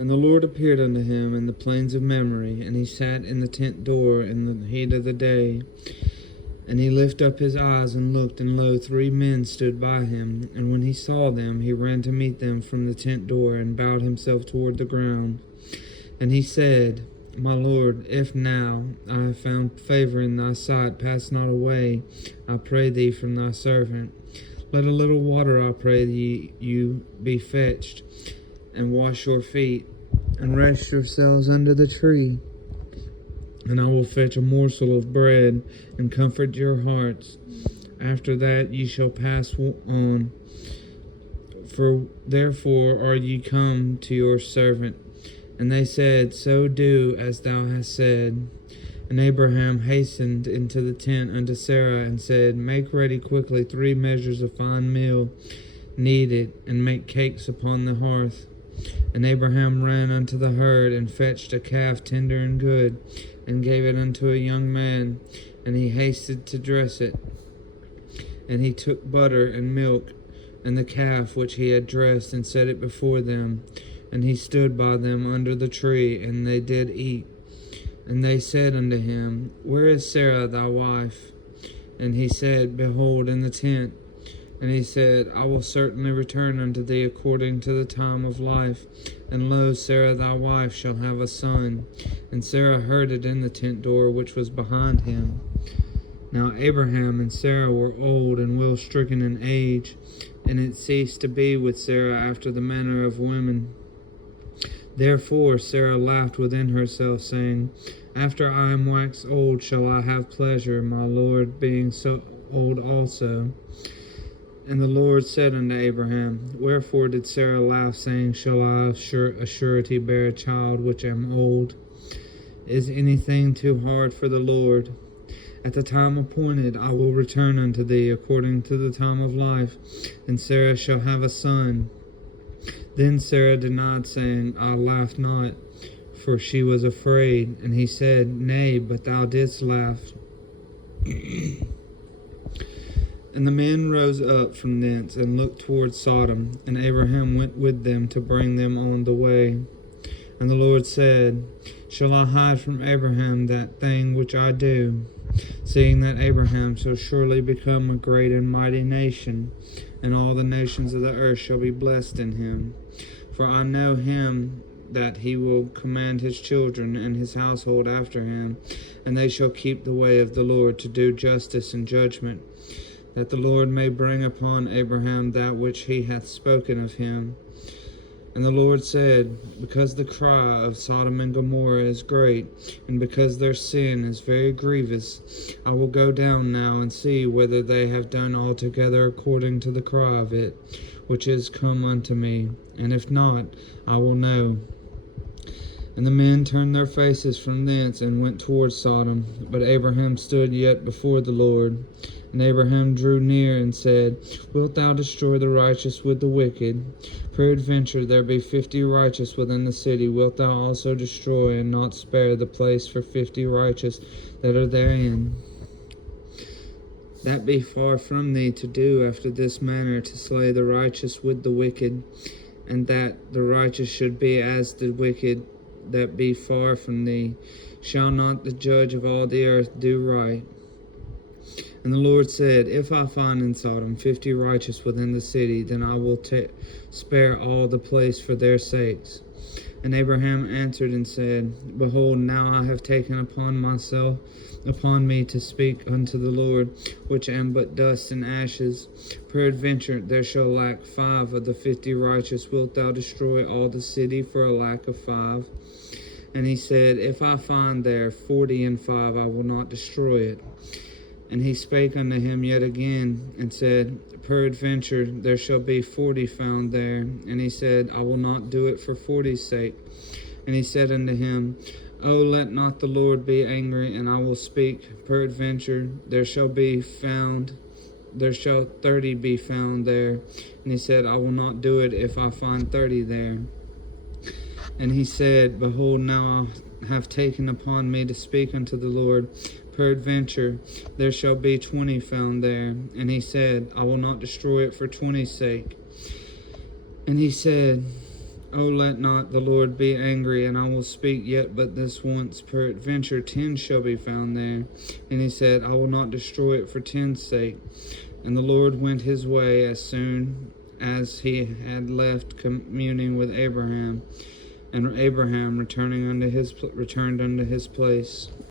And the Lord appeared unto him in the plains of Mamre, and he sat in the tent door in the heat of the day. And he lifted up his eyes and looked, and lo, 3 men stood by him. And when he saw them, he ran to meet them from the tent door, and bowed himself toward the ground. And he said, My Lord, if now I have found favor in thy sight, pass not away, I pray thee, from thy servant. Let a little water, I pray thee, you be fetched, and wash your feet, and rest yourselves under the tree. And I will fetch a morsel of bread, and comfort your hearts. After that ye shall pass on. For therefore are ye come to your servant. And they said, So do as thou hast said. And Abraham hastened into the tent unto Sarah, and said, Make ready quickly 3 measures of fine meal, knead it, and make cakes upon the hearth. And Abraham ran unto the herd, and fetched a calf tender and good, and gave it unto a young man, and he hasted to dress it. And he took butter and milk, and the calf which he had dressed, and set it before them. And he stood by them under the tree, and they did eat. And they said unto him, Where is Sarah thy wife? And he said, Behold, in the tent. And he said, I will certainly return unto thee according to the time of life. And lo, Sarah thy wife shall have a son. And Sarah heard it in the tent door which was behind him. Now Abraham and Sarah were old and well stricken in age, and it ceased to be with Sarah after the manner of women. Therefore Sarah laughed within herself, saying, After I am waxed old shall I have pleasure, my Lord being so old also. And the Lord said unto Abraham, Wherefore did Sarah laugh, saying, Shall I of a surety bear a child which am old? Is anything too hard for the Lord? At the time appointed I will return unto thee according to the time of life, and Sarah shall have a son. Then Sarah denied, saying, I laughed not, for she was afraid. And he said, Nay, but thou didst laugh. And the men rose up from thence, and looked toward Sodom, and Abraham went with them to bring them on the way. And the Lord said, Shall I hide from Abraham that thing which I do, seeing that Abraham shall surely become a great and mighty nation, and all the nations of the earth shall be blessed in him? For I know him, that he will command his children and his household after him, and they shall keep the way of the Lord to do justice and judgment, that the Lord may bring upon Abraham that which he hath spoken of him. And the Lord said, Because the cry of Sodom and Gomorrah is great, and because their sin is very grievous, I will go down now and see whether they have done altogether according to the cry of it, which is come unto me. And if not, I will know. And the men turned their faces from thence, and went toward Sodom. But Abraham stood yet before the Lord. And Abraham drew near, and said, Wilt thou destroy the righteous with the wicked? Peradventure there be 50 righteous within the city. Wilt thou also destroy, and not spare the place for 50 righteous that are therein? That be far from thee to do after this manner, to slay the righteous with the wicked, and that the righteous should be as the wicked. That be far from thee. Shall not the judge of all the earth do right? And the Lord said, If I find in Sodom 50 righteous within the city, then I will spare all the place for their sakes. And Abraham answered and said, Behold, now I have taken upon me to speak unto the Lord, which am but dust and ashes. Peradventure there shall lack 5 of the 50 righteous. Wilt thou destroy all the city for a lack of 5? And he said, If I find there 40 and 5, I will not destroy it. And he spake unto him yet again, and said, Peradventure there shall be 40 found there. And he said, I will not do it for 40's sake. And he said unto him, O let not the Lord be angry, and I will speak. Peradventure there shall 30 be found there. And he said, I will not do it if I find 30 there. And he said, Behold, now I have taken upon me to speak unto the Lord. Peradventure there shall be 20 found there. And he said, I will not destroy it for 20's sake. And he said, O let not the Lord be angry, and I will speak yet but this once. Peradventure 10 shall be found there. And he said, I will not destroy it for 10's sake. And the Lord went his way as soon as he had left communing with Abraham. And Abraham returned unto his place.